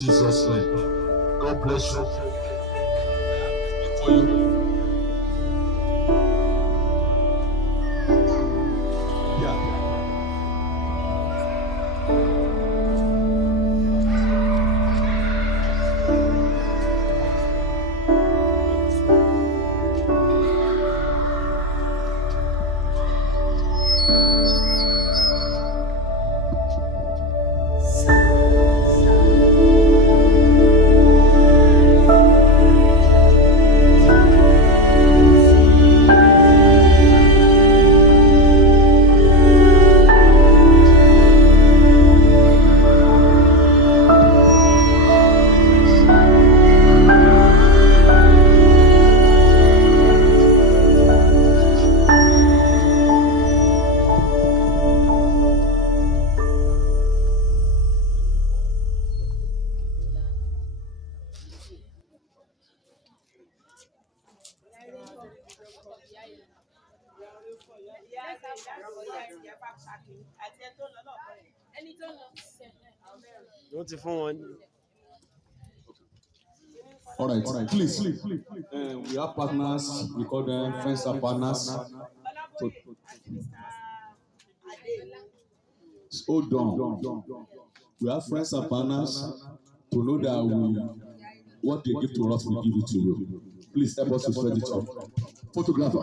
Jesus' name. God bless you. For you. All right, please. We have partners. We call them friends and partners. So, hold on. We have friends and partners to know that what they give to us, we give it to you. Please help us to spread it up. Photographer.